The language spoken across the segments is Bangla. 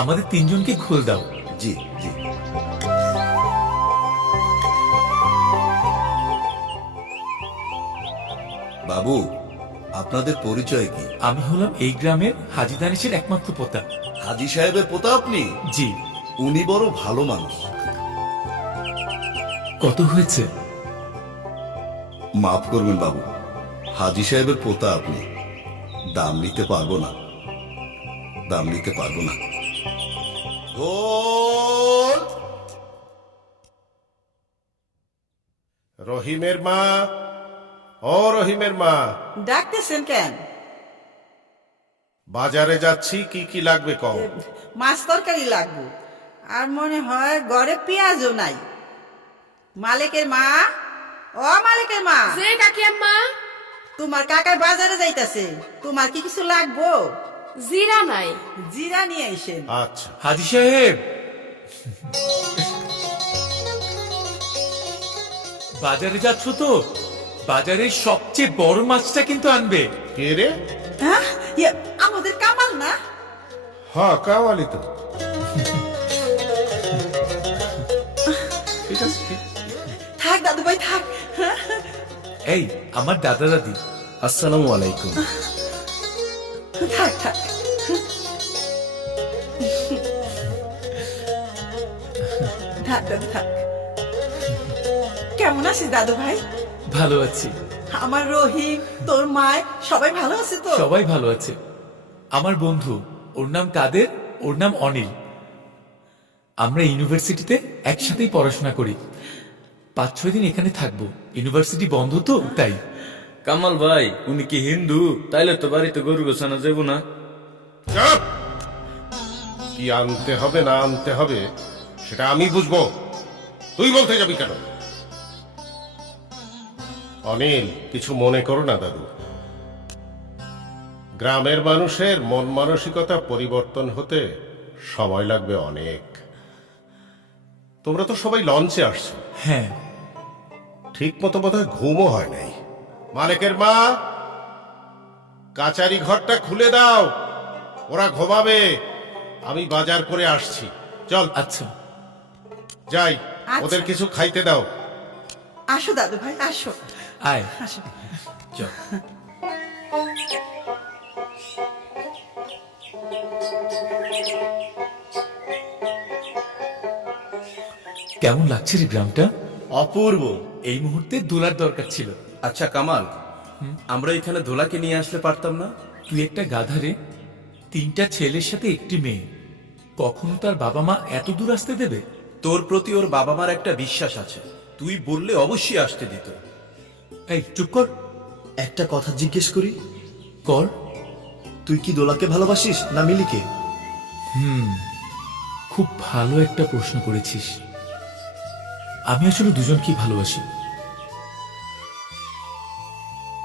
আমাদের তিনজনকে খোল দাও। জি জি। বাবু, আপনাদের পরিচয় কি? আমি হলাম এই গ্রামের হাজী দানিশের একমাত্র পোতা। হাজী সাহেবের পোতা আপনি? জি। উনি বড় ভালো মানুষ। কত হয়েছে? মাফ করবেন বাবু, হাজী সাহেবের পোতা আপনি, দাম নিতে পারবো না, দাম নিতে পারবো না। গোল! রহিমের মা, ও রহিমের মা, ডাকতেছেন কেন? বাজারে যাচ্ছি, কি কি লাগবে কও। মাছ তরকারি লাগবে, আর মনে হয় ঘরে পেঁয়াজও নাই। মালিকের মা, ও মালিকের মা, যে কাকি আম্মা, তোমার কাকার বাজারে যাইতাছে, তোমার কি কিছু লাগবো? জিরা নাই। জিরা নিয়ে আইসেন। আচ্ছা। হাজী সাহেব, বাজারে যাচ্ছ তো? বাজারের সবচেয়ে বড় মাছটা কিন্তু আনবে। কে রে? হ্যাঁ, আমাদের কামাল না? হ্যাঁ, কাওয়ালি তো। ঠিক আছে, ঠিক আছে। থাক দাদু ভাই থাক। এই আমার দাদা দাদি। আসসালামু আলাইকুম। থাক থাক। থাক দাদু থাক। কেমন আছিস দাদু ভাই? ভালো আছি। আমার রহিম, তোর মায় সবাই ভালো আছে তো? সবাই ভালো আছে। আমার বন্ধু, ওর নাম কাদের, ওর নাম অনিল। আমরা ইউনিভার্সিটিতে একসাথেই পড়াশোনা করি। 5-6 দিন এখানে থাকবো, ইউনিভার্সিটি বন্ধ তো তাই। কামাল ভাই, উনি কি হিন্দু? তাইলে তো বাড়িতে গরু গোছানো যাবো না। চুপ! কি আনতে হবে না আনতে হবে সেটা আমি বুঝবো, তুই বলতে যাবি কেন? অনিল, কিছু মনে করো না দাদু। গ্রামের মানুষের মন মানসিকতা পরিবর্তন হতে সময় লাগবে অনেক। তোমরা তো সবাই লঞ্চে আসছো, হ্যাঁ। ঠিক মতো বোধহয় ঘুমও হয় নাই। মালিকের মা, কাচারি ঘরটা খুলে দাও, ওরা ঘুমাবে। আমি বাজার করে আসছি। চল আচ্ছা। যাই, আচ্ছা। ওদের কিছু খাইতে দাও। আসো দাদু ভাই আসো আয় আসো। চল। কেমন লাগছে রে গ্রামটা? অপূর্ব। এই মুহূর্তে দোলার দরকার ছিল। আচ্ছা কামাল, আমরা এখানে ধোলাকে নিয়ে আসলে পারতাম না? তুই একটা গাধা রে। 3টা ছেলের সাথে একটি মেয়ে, কখনো তার বাবা মা এত দূর আসতে দেবে? তোর প্রতি ওর বাবা মার একটা বিশ্বাস আছে, তুই বললে অবশ্যই আসতে দিত। এই চুপ কর। একটা কথা জিজ্ঞেস করি, কর। তুই কি দোলাকে ভালোবাসিস না মিলিকে? খুব ভালো একটা প্রশ্ন করেছিস। আমি আসলে দুজনকেই ভালোবাসি,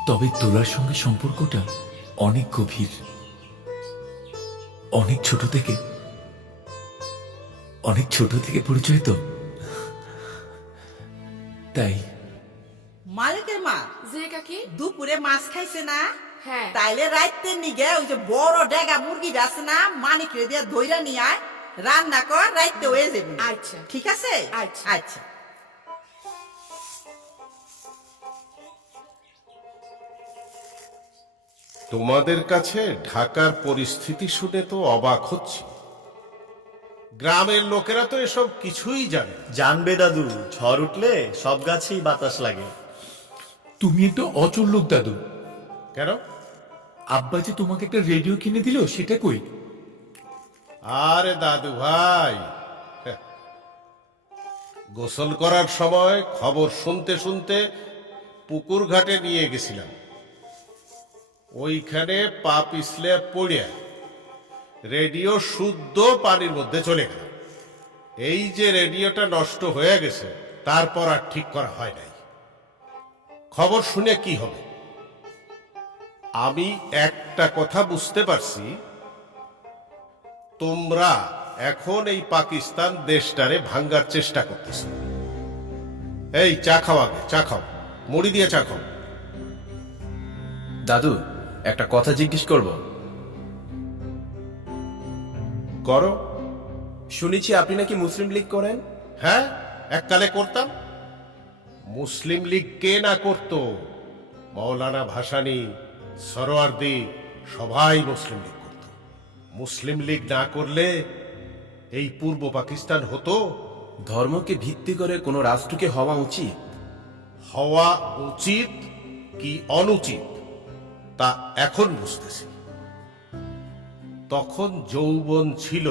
তবে দোলার সঙ্গে সম্পর্কটা অনেক গভীর। অনেক ছোট থেকে পরিচয় তো, তাই। মালিকের মা, যে কাকি? দুপুরে মাছ খাইছে না? হ্যাঁ। তাইলে রাইতে নিগে ওই যে বড় ডেগা মুরগিটা আছে না, মানিক রে দিয়া ধইরা নিয়ে আয়, রান্না কর, রাইতে হয়ে যাবে। আচ্ছা। ঠিক আছে? আচ্ছা। আচ্ছা। তোমাদের কাছে ঢাকার পরিস্থিতি শুনে তো অবাক হচ্ছি। গ্রামের লোকেরা তো এসব কিছুই জানে না। জানবে দাদু, ঝড় উঠলে সব গাছেই বাতাস লাগে। তুমি একটা অচল লোক দাদু। কেন? আব্বা যে তোমাকে একটা রেডিও কিনে দিল, সেটা কই? আরে দাদু ভাই, গোসল করার সময় খবর শুনতে শুনতে পুকুর ঘাটে নিয়ে গেছিলাম। ওইখানে পা পিছলে পড়িয়া রেডিও শুদ্ধ পানির মধ্যে চলে গেল। এই যে রেডিওটা নষ্ট হয়ে গেছে, তারপর আর ঠিক করা হয় নাই। খবর শুনে কি হবে? আমি একটা কথা বুঝতে পারছি, তোমরা এখন এই পাকিস্তান দেশটারে ভাঙ্গার চেষ্টা করতেছ। এই চা খাও, আগে চা খাও, মুড়ি দিয়ে চা খাও। দাদু, একটা কথা জিজ্ঞেস করব? করো। শুনেছি আপনি নাকি মুসলিম লীগ করেন। হ্যাঁ, এককালে করতাম। মুসলিম লীগ কে না করত? মৌলানা ভাসানী, সরোয়ার্দী সবাই মুসলিম লীগ করত। মুসলিম লীগ না করলে এই পূর্ব পাকিস্তান হতো? ধর্মকে ভিত্তি করে কোনো রাষ্ট্রকে হওয়া উচিত। হওয়া উচিত কি অনুচিত তা এখন বুঝতেছি। তখন যৌবন ছিল,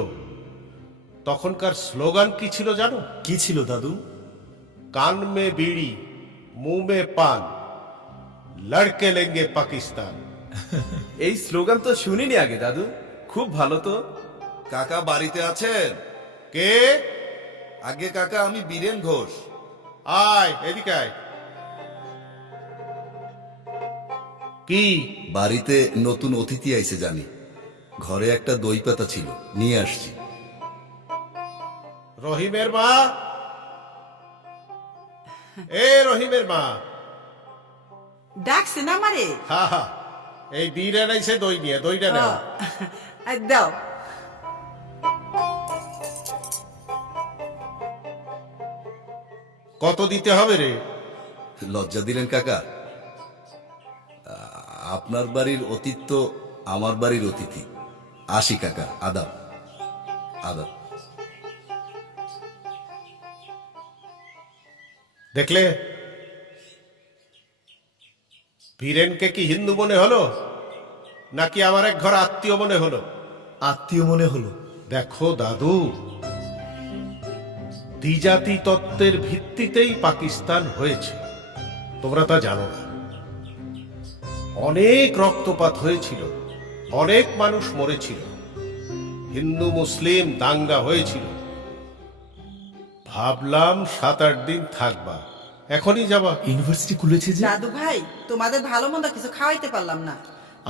তখনকার স্লোগান কি ছিল জানো? কি ছিল দাদু? কান মে বিড়ি, মুंह में পান, লড়কে লেঙ্গে পাকিস্তান। এই স্লোগান তো শুনিনি আগে দাদু, খুব ভালো তো। কাকা বাড়িতে আছেন? কে? আগে কাকা, আমি বীরেন ঘোষ। আয় এদিকে আয়। কি? বাড়িতে নতুন অতিথি আইছে জানি, ঘরে একটা দই পাতা ছিল, নিয়ে আসছি। রহিমের মা, এ রহিমের মা। ডাকছে না আমারে? হা হা, এই বীরেন আইছে দই নিয়ে, দইটা নাও। দাও। কত দিতে হবে রে? লজ্জা দিলেন কাকা। আপনার বাড়ির অতিথি তো আমার বাড়ির অতিথি। আসি কাকা, আদাব। আদাব। দেখলে, বীরেনকে কি হিন্দু মনে হলো নাকি আমার এক ঘর আত্মীয় মনে হলো? আত্মীয় মনে হলো। দেখো দাদু, দ্বিজাতি তত্ত্বের ভিত্তিতেই পাকিস্তান হয়েছে, তোমরা তা জানো না। অনেক রক্তপাত হয়েছিল, অনেক মানুষ মরেছিল, হিন্দু মুসলিম দাঙ্গা হয়েছিল। ভাবলাম 7-8 দিন থাকবা, এখনই যাবা? ইউনিভার্সিটি খুলেছে যে। দাদু ভাই, তোমাদের ভালো মন্দ কিছু খাওয়াইতে পারলাম না।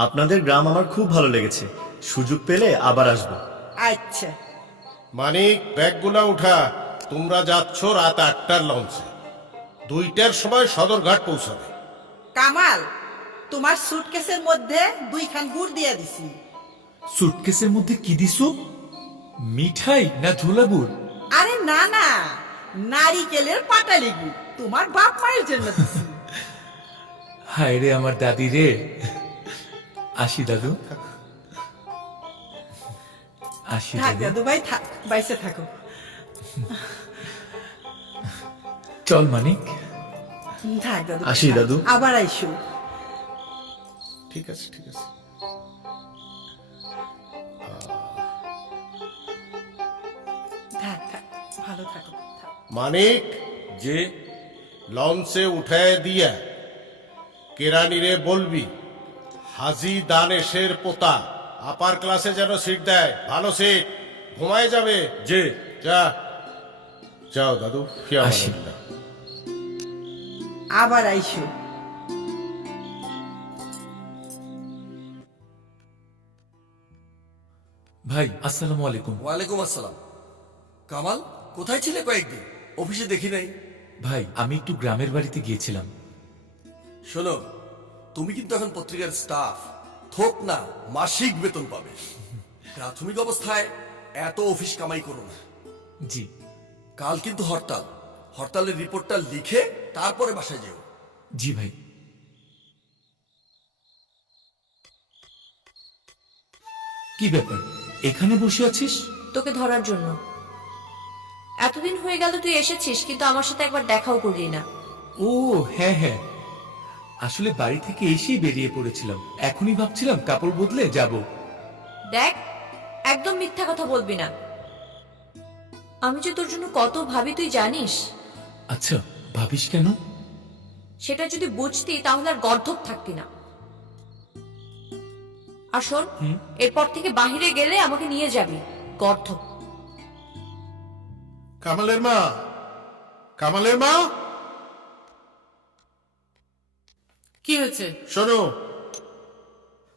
আপনাদের গ্রাম আমার খুব ভালো লেগেছে, সুযোগ পেলে আবার আসবো। আচ্ছা। মানিক, ব্যাগগুলা উঠা, তোমরা যাচ্ছ রাত 8টার লঞ্চে, 2টার সময় সদরঘাট পৌঁছাবে। কামাল, তোমার সুটকেসের মধ্যে 2 খান গুড় দিয়ে দিছি। সুটকেসের মধ্যে কি দিছো? মিঠাই না ঝোলা গুড়? আরে না না, নারিকেলের পাটালি গুড়, তোমার বাপ মায়ের জন্য দিছি। হায় রে আমার দাদি রে। আসি দাদু, আসি থাক দাদু। দাদু ভাই, থাক, বাইসে থাকো। চল মানিক। থাক দাদু, আসি দাদু। আবার আইসো। ঠিক আছে, ঠিক আছে। থাক থাক, ভালো থাকো, থাক। মানিক, যে লঞ্চে উঠায় দিয়া কেরানিরে বলবি হাজি দানেশের পোতা আপার ক্লাসে যেন সিট দেয়, ভালো সিট, ঘুমায় যাবে। যে যা, যাও দাদু, ফিয়া আসি। আবার আইসো। ভাই আসসালামু আলাইকুম। ওয়ালাইকুম আসসালাম। কামাল, কোথায় ছিলে কয়েকদিন? অফিসে দেখি নাই। ভাই আমি একটু গ্রামের বাড়িতে গিয়েছিলাম। শোনো, তুমি কিন্তু এখন পত্রিকার স্টাফ, থোক না মাসিক বেতন পাবে। প্রাথমিক অবস্থায় এত অফিস কামাই করো না। জি। কাল কিন্তু হরতাল, হরতালের রিপোর্টটা লিখে তারপরে বাসায় যেও। জি ভাই। কি ব্যাপার, এখানে বসে আছিস? তোকে ধরার জন্য। এতদিন হয়ে গেল তুই এসেছিস, কিন্তু আমার সাথে একবার দেখাও করলি না। ও হ্যাঁ হ্যাঁ, আসলে বাড়ি থেকে এসেই বেরিয়ে পড়েছিলাম, এখনই ভাবছিলাম কাপড় বদলে যাব। দেখ, একদম মিথ্যা কথা বলবি না। আমি যে তোর জন্য কত ভাবি তুই জানিস? আচ্ছা, ভাবিস কেন? সেটা যদি বুঝতি তাহলে আর গর্ধব থাকতি না। আর শোন, এরপর থেকে বাহিরে গেলে আমাকে নিয়ে যাবি, গর্ধব। কামালের মা, কামালের মা, কি হয়েছে? শোনো,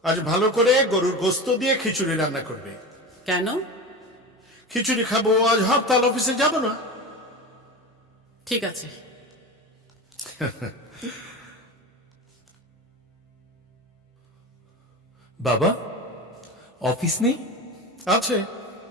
আজ ভালো করে গরুর গোস্ত দিয়ে খিচুড়ি রান্না করবে। কেন? খিচুড়ি খাবো, আজ হরতাল, অফিসে যাব না। ঠিক আছে। বাবা, অফিস নেই? আছে,